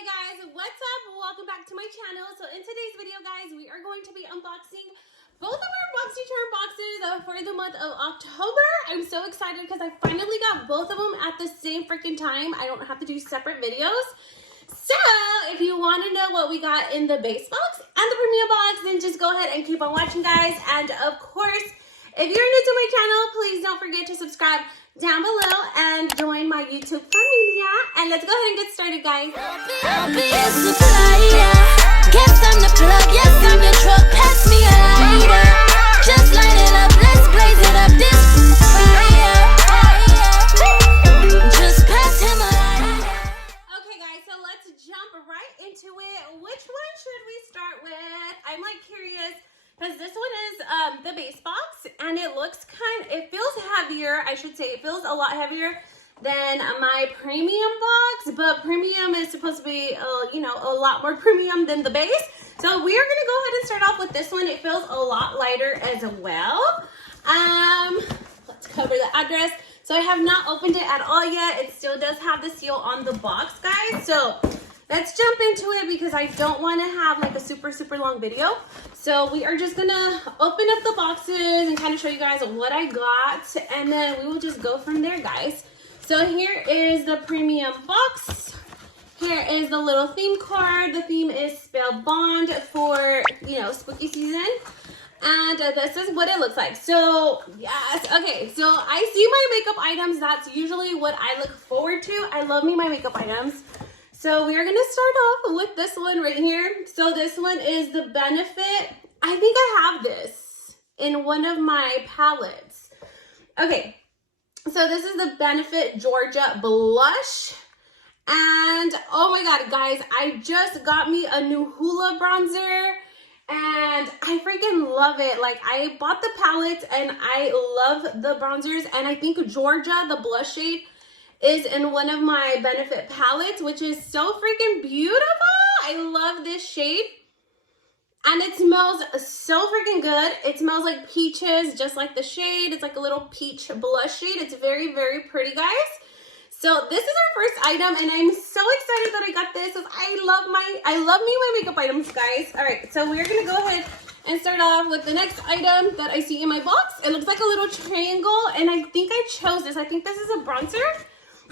Hey guys, what's up? Welcome back to my channel. So in today's video, guys, we are going to be unboxing both of our Boxycharm boxes for the month of October. I'm so excited because I finally got both of them at the same freaking time. I don't have to do separate videos. So if you want to know what we got in the base box and the premium box, then just go ahead and keep on watching, guys. And of course, if you're new to my channel, please don't forget to subscribe down below and join my YouTube family. And let's go ahead and get started, guys. I'll be a supplier. Guess I'm the plug, yes I'm the truck. Pass me a lighter. Just light it up, let's blaze it up. This fire. Just pass him a lighter. Okay, guys, so let's jump right into it. Which one should we start with? I'm like curious because this one is the base box, and it looks it feels heavier. I should say it feels a lot heavier than my premium box, but premium is supposed to be, you know, a lot more premium than the base. So we are gonna go ahead and start off with this one. It feels a lot lighter as well. Let's cover the address. So I have not opened it at all yet. It still does have the seal on the box, guys. So let's jump into it because I don't want to have like a super long video. So we are just gonna open up the boxes and kind of show you guys what I got, and then we will just go from there, guys. So here is the premium box. Here is the little theme card. The theme is Spell Bond for, you know, spooky season. And this is what it looks like. So yes, okay, so I see my makeup items. That's usually what I look forward to. I love me my makeup items. So we are gonna start off with this one right here. So this one is the Benefit. I think I have this in one of my palettes. Okay, so this is the Benefit Georgia Blush. And oh my God, guys, I just got me a new Hoola bronzer. And I freaking love it. Like, I bought the palette and I love the bronzers. And I think Georgia, the blush shade, is in one of my Benefit palettes, which is so freaking beautiful. I love this shade. And it smells so freaking good. It smells like peaches, just like the shade. It's like a little peach blush shade. It's very, very pretty, guys. So this is our first item, and I'm so excited that I got this. I love me my makeup items, guys. All right, so we're gonna go ahead and start off with the next item that I see in my box. It looks like a little triangle, and I think I chose this. I think this is a bronzer.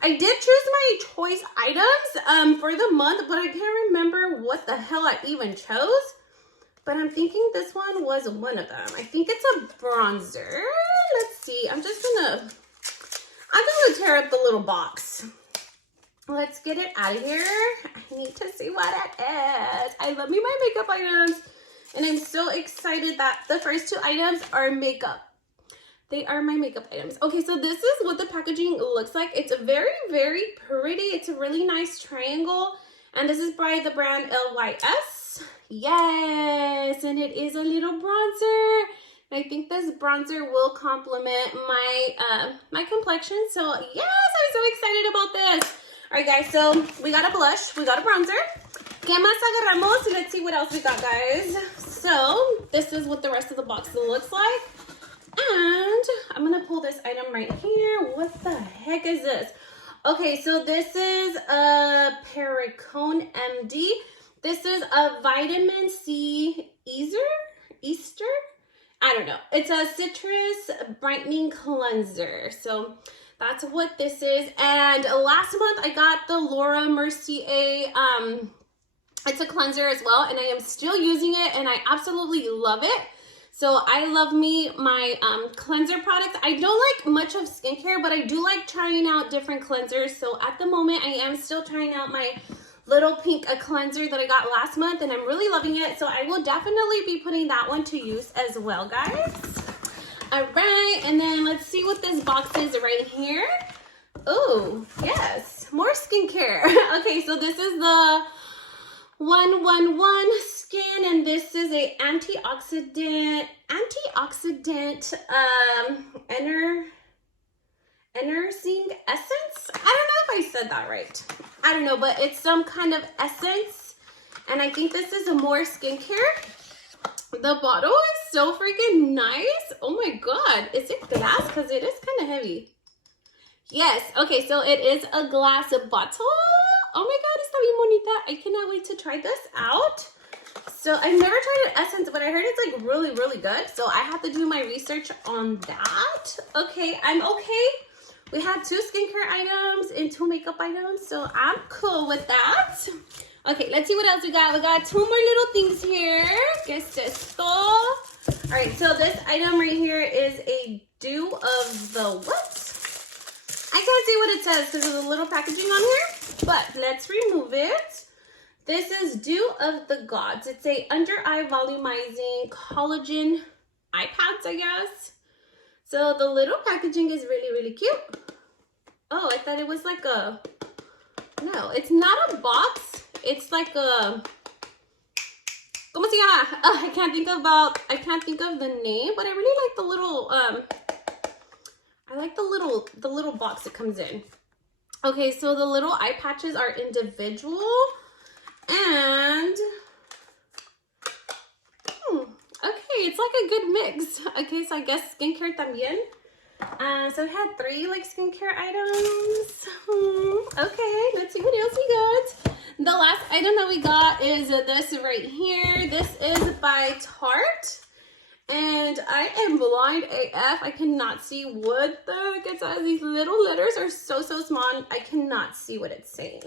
I did choose my choice items for the month, but I can't remember what the hell I even chose. But I'm thinking this one was one of them. I think it's a bronzer. Let's see. I'm gonna tear up the little box. Let's get it out of here. I need to see what it is. I love me my makeup items, and I'm so excited that the first two items are makeup. They are my makeup items. Okay, so this is what the packaging looks like. It's very, very pretty. It's a really nice triangle, and this is by the brand LYS. Yes, and it is a little bronzer. I think this bronzer will complement my complexion. So yes, I'm so excited about this. All right, guys, so we got a blush, we got a bronzer. ¿Qué más agarramos? Let's see what else we got, guys. So this is what the rest of the box looks like. And I'm gonna pull this item right here. What the heck is this? Okay, so this is a Perricone MD. This is a vitamin C Easter? I don't know. It's a citrus brightening cleanser. So that's what this is. And last month I got the Laura Mercier. It's a cleanser as well, and I am still using it, and I absolutely love it. So I love me my cleanser products. I don't like much of skincare, but I do like trying out different cleansers. So at the moment, I am still trying out my little pink cleanser that I got last month, and I'm really loving it. So I will definitely be putting that one to use as well, guys. All right, and then let's see what this box is right here. Oh, yes, more skincare. Okay, so this is the 111 Skin, and this is a antioxidant energizing essence. I don't know if I said that right. I don't know, but it's some kind of essence, and I think this is a more skincare. The bottle is so freaking nice. Oh my God, is it glass? Because it is kind of heavy. Yes, okay, so it is a glass bottle. Oh my god, está bien bonita. I cannot wait to try this out. So I've never tried an essence, but I heard it's like really, really good. So I have to do my research on that. Okay, I'm okay. We have 2 skincare items and 2 makeup items, so I'm cool with that. Okay, let's see what else we got. We got 2 more little things here. ¿Qué es esto? All right, so this item right here is a dew of the what? I can't see what it says because there's a little packaging on here, but let's remove it. This is Dew of the Gods. It's a under eye volumizing collagen eye pads, I guess. So the little packaging is really, really cute. Oh, I thought it was like a, no, it's not a box. It's like a, ¿cómo se llama? I can't think of the name, but I really like the little, I like the little box it comes in. Okay, so the little eye patches are individual and okay, it's like a good mix. Okay, so I guess skincare también. So we had 3 like skincare items. Okay, let's see what else we got. The last item that we got is this right here. This is by Tarte. And I am blind AF. I cannot see what the heck it says. These little letters are so small. I cannot see what it's saying.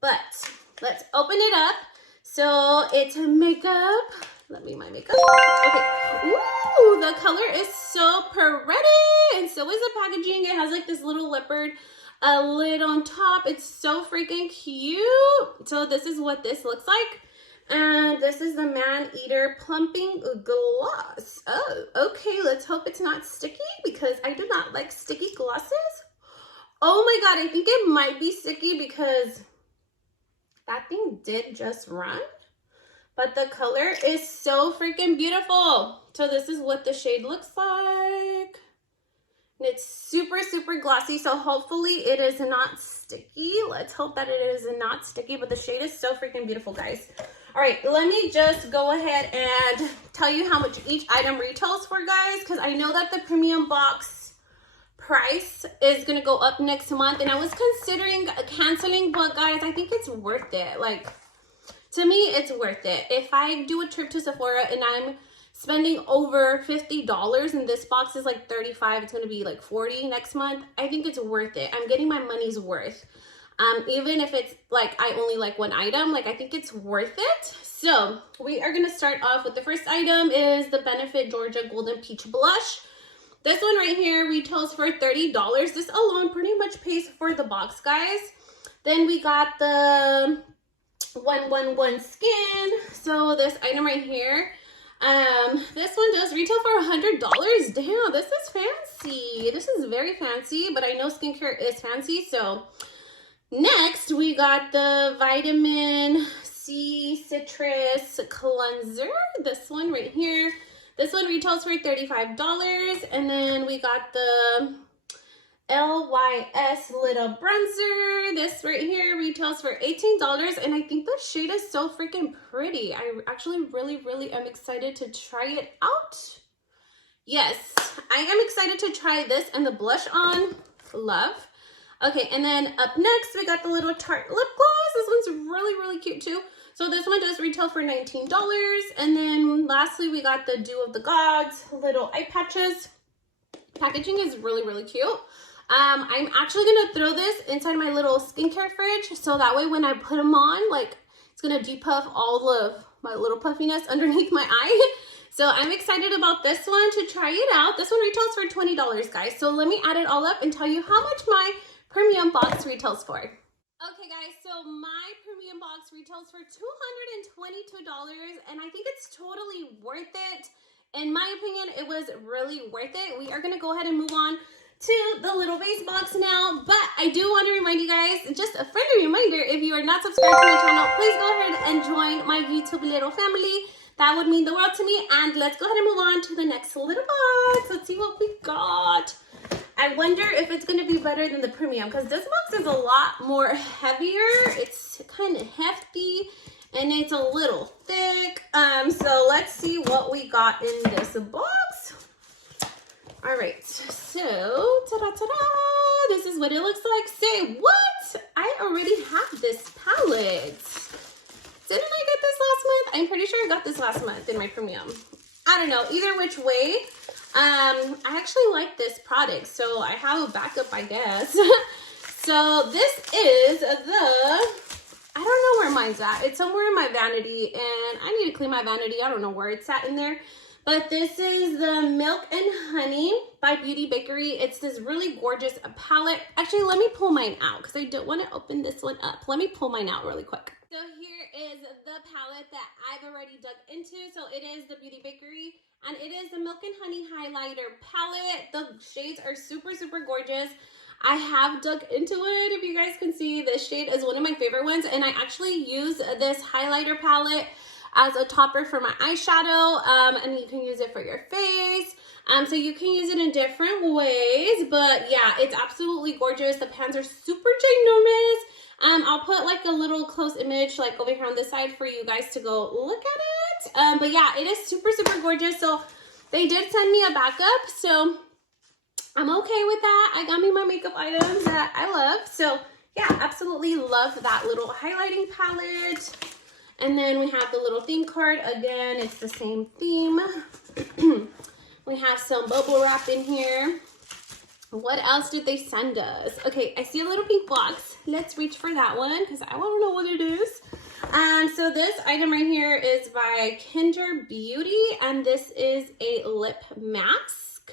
But let's open it up. So it's makeup. Let me my makeup. Okay. Ooh, the color is so pretty. And so is the packaging. It has like this little leopard lid on top. It's so freaking cute. So this is what this looks like. And this is the Man Eater Plumping Gloss. Oh, okay. Let's hope it's not sticky because I do not like sticky glosses. Oh my god, I think it might be sticky because that thing did just run. But the color is so freaking beautiful. So this is what the shade looks like. And it's super glossy. So hopefully it is not sticky. Let's hope that it is not sticky. But the shade is so freaking beautiful, guys. All right, let me just go ahead and tell you how much each item retails for, guys, because I know that the premium box price is going to go up next month, and I was considering canceling, but guys, I think it's worth it. Like, to me, it's worth it. If I do a trip to Sephora and I'm spending over $50 and this box is like $35, it's going to be like $40 next month, I think it's worth it. I'm getting my money's worth. Even if it's like I only like 1 item, like I think it's worth it. So we are gonna start off with the first item is the Benefit Georgia Golden Peach Blush. This one right here retails for $30. This alone pretty much pays for the box, guys. Then we got the 111 Skin. So this item right here, this one does retail for $100. Damn, this is fancy. This is very fancy, but I know skincare is fancy, so. Next, we got the Vitamin C Citrus Cleanser. This one right here. This one retails for $35. And then we got the LYS Little Bronzer. This right here retails for $18. And I think the shade is so freaking pretty. I actually really am excited to try it out. Yes, I am excited to try this and the blush on. Love. Okay, and then up next, we got the little Tarte lip gloss. This one's really cute too. So this one does retail for $19. And then lastly, we got the Dew of the Gods little eye patches. Packaging is really cute. I'm actually gonna throw this inside my little skincare fridge. So that way when I put them on, like it's gonna depuff all of my little puffiness underneath my eye. So I'm excited about this one to try it out. This one retails for $20, guys. So let me add it all up and tell you how much my premium box retails for. Okay guys, so my premium box retails for $222 and I think it's totally worth it. In my opinion, it was really worth it. We are gonna go ahead and move on to the little base box now, but I do want to remind you guys, just a friendly reminder, if you are not subscribed to my channel, please go ahead and join my YouTube little family. That would mean the world to me. And let's go ahead and move on to the next little box. Let's see what we got. I wonder if it's going to be better than the premium because this box is a lot more heavier. It's kind of hefty and it's a little thick. So let's see what we got in this box. All right, so ta-da, ta-da, this is what it looks like. Say what? I already have this palette. Didn't I get this last month? I'm pretty sure I got this last month in my premium. I don't know, either which way. I actually like this product, so I have a backup, I guess. So this is I don't know where mine's at. It's somewhere in my vanity, and I need to clean my vanity. I don't know where it's at in there. But this is the Milk and Honey by Beauty Bakery. It's this really gorgeous palette. Actually, let me pull mine out because I don't want to open this one up. Let me pull mine out really quick. So here is the palette that I've already dug into. So it is the Beauty Bakery, and it is the Milk and Honey Highlighter Palette. The shades are super, super gorgeous. I have dug into it. If you guys can see, this shade is one of my favorite ones, and I actually use this highlighter palette as a topper for my eyeshadow, and you can use it for your face. So you can use it in different ways, but yeah, it's absolutely gorgeous. The pans are super ginormous. I'll put like a little close image like over here on this side for you guys to go look at it. But yeah, it is super, super gorgeous. So they did send me a backup, so I'm okay with that. I got me my makeup items that I love. So yeah, absolutely love that little highlighting palette. And then we have the little theme card. Again, it's the same theme. We have some bubble wrap in here. What else did they send us? Okay, I see a little pink box. Let's reach for that one because I want to know what it is. So this item right here is by Kinder Beauty, and this is a lip mask.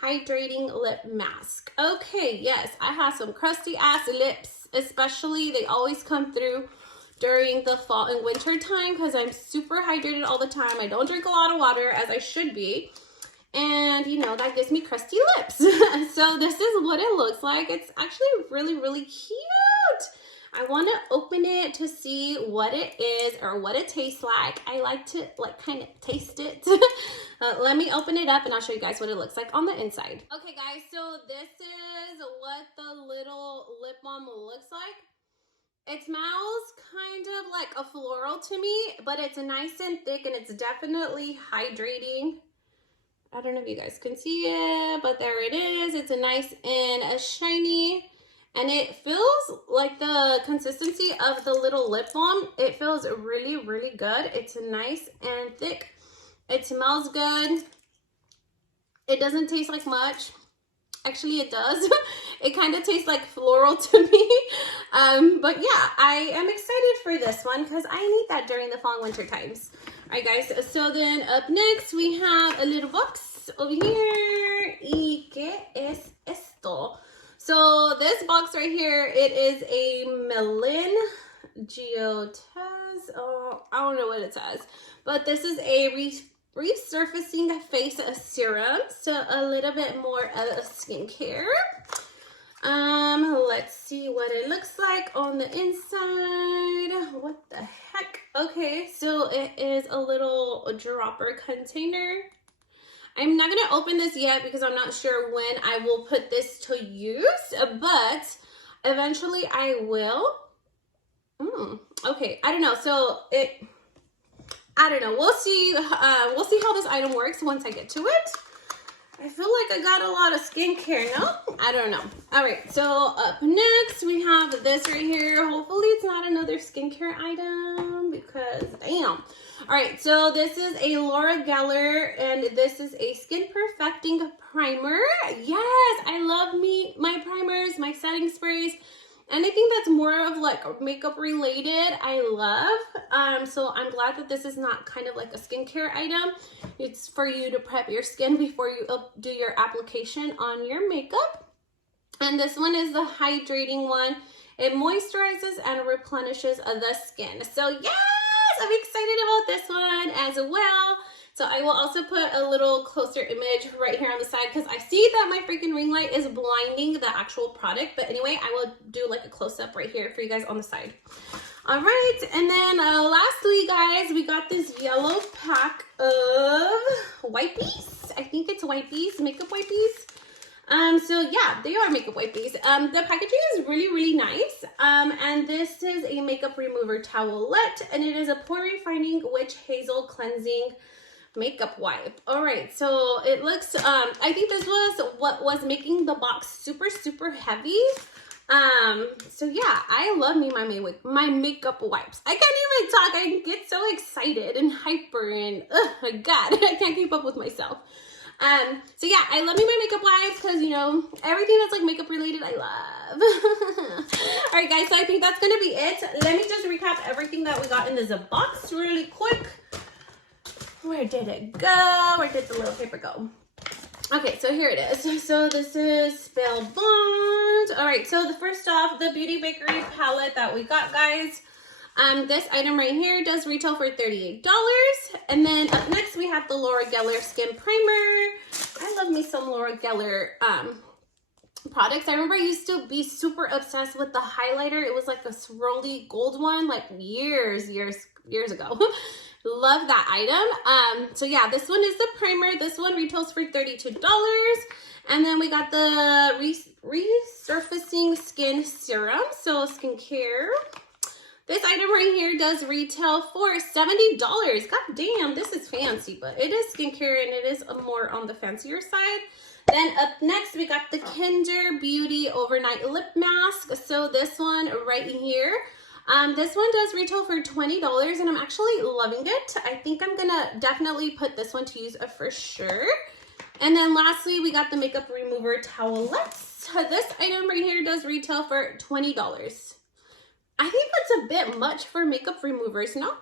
Hydrating lip mask. Okay, yes, I have some crusty ass lips, especially they always come through during the fall and winter time because I'm super hydrated all the time. I don't drink a lot of water as I should be, and you know that gives me crusty lips. So this is what it looks like. It's actually really, really cute. I want to open it to see what it is or what it tastes like. I like to like kind of taste it. Let me open it up and I'll show you guys what it looks like on the inside. Okay guys, so this is what the little lip balm looks like. It smells kind of like a floral to me, but it's nice and thick and it's definitely hydrating. I don't know if you guys can see it, but there it is. It's a nice and a shiny, and it feels like the consistency of the little lip balm. It feels really, really good. It's nice and thick. It smells good. It doesn't taste like much. Actually, it does. It kind of tastes like floral to me. But yeah, I am excited for this one because I need that during the fall and winter times. All right, guys. So then up next, we have a little box over here. ¿Y qué es esto? So this box right here, it is a Melin Geotaz. Oh, I don't know what it says. But this is a resurfacing face serum, so a little bit more of a skincare. Let's see what it looks like on the inside. What the heck? Okay, so it is a little dropper container. I'm not gonna open this yet because I'm not sure when I will put this to use, but eventually I will. Okay, I don't know. So I don't know. We'll see how this item works once I get to it. I feel like I got a lot of skincare. No? I don't know. All right. So up next, we have this right here. Hopefully it's not another skincare item because damn. All right. So this is a Laura Geller, and this is a Skin Perfecting Primer. Yes, I love my primers, my setting sprays. Anything that's more of like makeup related, I love. So I'm glad that this is not kind of like a skincare item. It's for you to prep your skin before you do your application on your makeup. And this one is the hydrating one. It moisturizes and replenishes the skin. So yes, I'm excited about this one as well. So I will also put a little closer image right here on the side because I see that my freaking ring light is blinding the actual product. But anyway, I will do like a close-up right here for you guys on the side. All right, and then lastly, guys, we got this yellow pack of wipes. I think it's wipes, makeup wipes. So yeah, they are makeup wipes. The packaging is really, really nice. And this is a makeup remover towelette, and it is a pore refining witch hazel cleansing makeup wipe. All right, so it looks I think this was what was making the box super, super heavy. So yeah, I love me my makeup wipes. I can't even talk. I get so excited and hyper and God, I can't keep up with myself. So yeah, I love me my makeup wipes because, you know, everything that's like makeup related, I love. All right, guys, so I think that's going to be it. Let me just recap everything that we got in this box really quick. Where did it go? Where did the little paper go? Okay, so here it is. So this is Spell Bond. All right, so the first off, the Beauty Bakery palette that we got, guys. This item right here does retail for $38. And then up next we have the Laura Geller Skin Primer. I love me some Laura Geller products. I remember I used to be super obsessed with the highlighter. It was like a swirly gold one, like years ago. Love that item. So yeah, this one is the primer. This one retails for $32. And then we got the resurfacing skin serum, so skincare. This item right here does retail for $70. God damn, this is fancy, but it is skincare and it is more on the fancier side. Then up next, we got the Kinder Beauty Overnight Lip Mask. So this one right here. This one does retail for $20 and I'm actually loving it. I think I'm gonna definitely put this one to use for sure. And then lastly, we got the Makeup Remover Towelettes. This item right here does retail for $20. I think that's a bit much for makeup removers. No,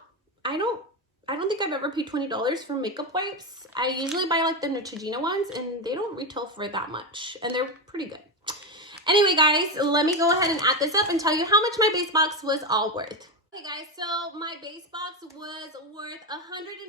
I don't think I've ever paid $20 for makeup wipes. I usually buy like the Neutrogena ones and they don't retail for that much and they're pretty good. Anyway, guys, let me go ahead and add this up and tell you how much my base box was all worth. Okay, guys, so my base box was worth $180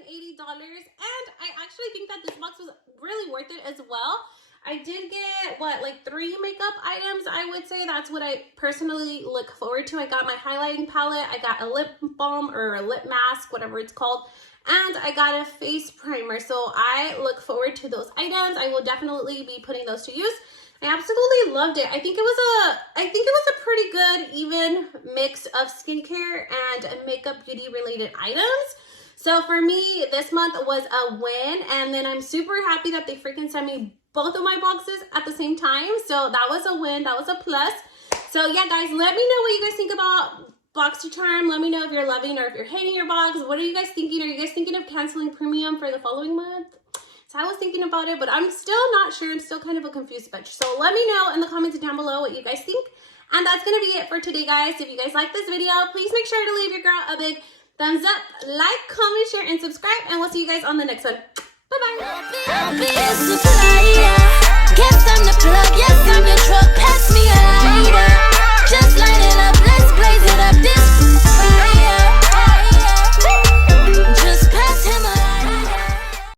and I actually think that this box was really worth it as well. I did get, what, like 3 makeup items, I would say. That's what I personally look forward to. I got my highlighting palette, I got a lip balm or a lip mask, whatever it's called, and I got a face primer. So I look forward to those items. I will definitely be putting those to use. I absolutely loved it. I think it was a pretty good even mix of skincare and makeup beauty related items. So for me, this month was a win, and then I'm super happy that they freaking sent me both of my boxes at the same time. So that was a win, that was a plus. So yeah, guys, let me know what you guys think about Boxycharm. Let me know if you're loving or if you're hating your box. What are you guys thinking? Are you guys thinking of canceling premium for the following month? So I was thinking about it, but I'm still not sure. I'm still kind of a confused bitch. So let me know in the comments down below what you guys think. And that's gonna be it for today, guys. If you guys like this video, please make sure to leave your girl a big thumbs up, like, comment, share, and subscribe, and we'll see you guys on the next one. Bye-bye. I'll be a supplier. Guess I'm the plug, yes, I'm your truck. Pass me a lighter. Just light it up, let's blaze it up this